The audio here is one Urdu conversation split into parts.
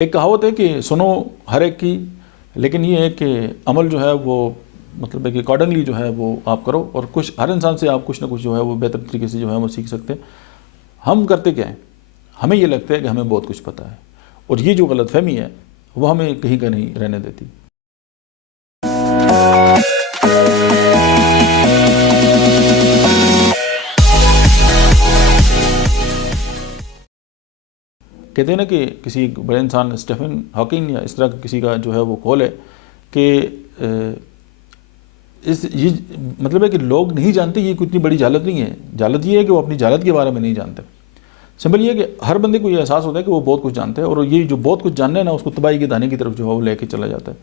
ایک کہاوت ہے کہ سنو ہر ایک کی، لیکن یہ ہے کہ عمل جو ہے وہ مطلب ہے کہ اکارڈنگلی جو ہے وہ آپ کرو، اور کچھ ہر انسان سے آپ کچھ نہ کچھ جو ہے وہ بہتر طریقے سے جو ہے وہ سیکھ سکتے ہیں۔ ہم کرتے کیا ہیں؟ ہمیں یہ لگتا ہے کہ ہمیں بہت کچھ پتہ ہے، اور یہ جو غلط فہمی ہے وہ ہمیں کہیں کا نہیں رہنے دیتی۔ کہتے ہیں نا کہ کسی بڑے انسان اسٹیفن ہاکنگ یا اس طرح کسی کا جو ہے وہ قول ہے کہ یہ مطلب ہے کہ لوگ نہیں جانتے، یہ کوئی اتنی بڑی جہالت نہیں ہے، جہالت یہ ہے کہ وہ اپنی جہالت کے بارے میں نہیں جانتے۔ سمپل یہ ہے کہ ہر بندے کو یہ احساس ہوتا ہے کہ وہ بہت کچھ جانتا ہے، اور یہ جو بہت کچھ جاننا ہے نا، اس کو تباہی کے دانے کی طرف جو ہے وہ لے کے چلا جاتا ہے۔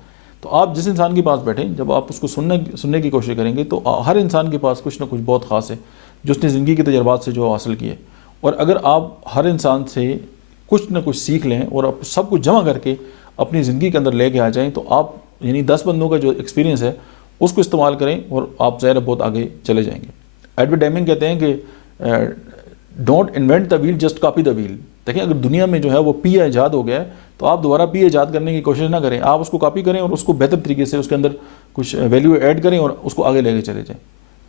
تو آپ جس انسان کے پاس بیٹھیں، جب آپ اس کو سننے کی کوشش کریں گے تو ہر انسان کے پاس کچھ نہ کچھ بہت خاص ہے جو اس نے زندگی کے تجربات سے جو حاصل کیے، اور اگر آپ ہر انسان سے کچھ نہ کچھ سیکھ لیں اور آپ سب کچھ جمع کر کے اپنی زندگی کے اندر لے کے آ جائیں، تو آپ یعنی 10 بندوں کا جو ایکسپیرینس ہے اس کو استعمال کریں اور آپ ظاہر بہت آگے چلے جائیں گے۔ ایڈورڈ ڈیمنگ کہتے ہیں کہ don't invent the wheel, just copy the wheel. دیکھیں، اگر دنیا میں جو ہے وہ پیا ایجاد ہو گیا ہے تو آپ دوبارہ پیا ایجاد کرنے کی کوشش نہ کریں، آپ اس کو کاپی کریں اور اس کو بہتر طریقے سے اس کے اندر کچھ ویلیو ایڈ کریں اور اس کو آگے لے کے چلے جائیں۔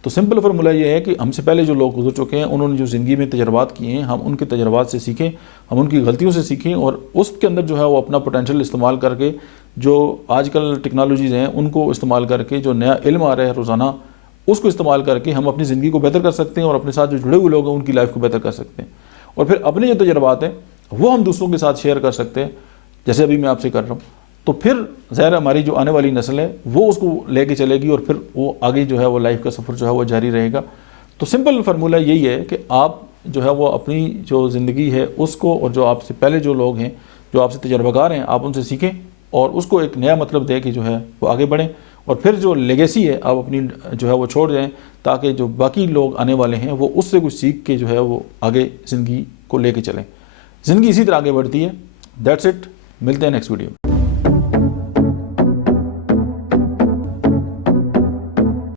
تو سمپل فارمولہ یہ ہے کہ ہم سے پہلے جو لوگ گزر چکے ہیں، انہوں نے جو زندگی میں تجربات کیے ہیں، ہم ان کے تجربات سے سیکھیں، ہم ان کی غلطیوں سے سیکھیں، اور اس کے اندر جو ہے وہ اپنا پوٹینشیل استعمال کر کے، جو آج کل ٹیکنالوجیز ہیں ان کو استعمال کر کے، جو نیا علم آ رہا ہے روزانہ، اس کو استعمال کر کے ہم اپنی زندگی کو بہتر کر سکتے ہیں، اور اپنے ساتھ جو جڑے ہوئے لوگ ہیں ان کی لائف کو بہتر کر سکتے ہیں، اور پھر اپنے جو تجربات ہیں وہ ہم دوسروں کے ساتھ شیئر کر سکتے ہیں، جیسے ابھی میں آپ سے کر رہا ہوں۔ تو پھر ظاہر ہماری جو آنے والی نسل ہے وہ اس کو لے کے چلے گی، اور پھر وہ آگے جو ہے وہ لائف کا سفر جو ہے وہ جاری رہے گا۔ تو سمپل فارمولہ یہی ہے کہ آپ جو ہے وہ اپنی جو زندگی ہے اس کو، اور جو آپ سے پہلے جو لوگ ہیں جو آپ سے تجربہ کار ہیں، آپ ان سے سیکھیں اور اس کو ایک نیا مطلب دے کے جو ہے وہ آگے بڑھیں، اور پھر جو لیگیسی ہے آپ اپنی جو ہے وہ چھوڑ جائیں، تاکہ جو باقی لوگ آنے والے ہیں وہ اس سے کچھ سیکھ کے جو ہے وہ آگے زندگی کو لے کے چلیں۔ زندگی اسی طرح آگے بڑھتی ہے۔ دیٹس اٹ، ملتے ہیں نیکسٹ ویڈیو میں۔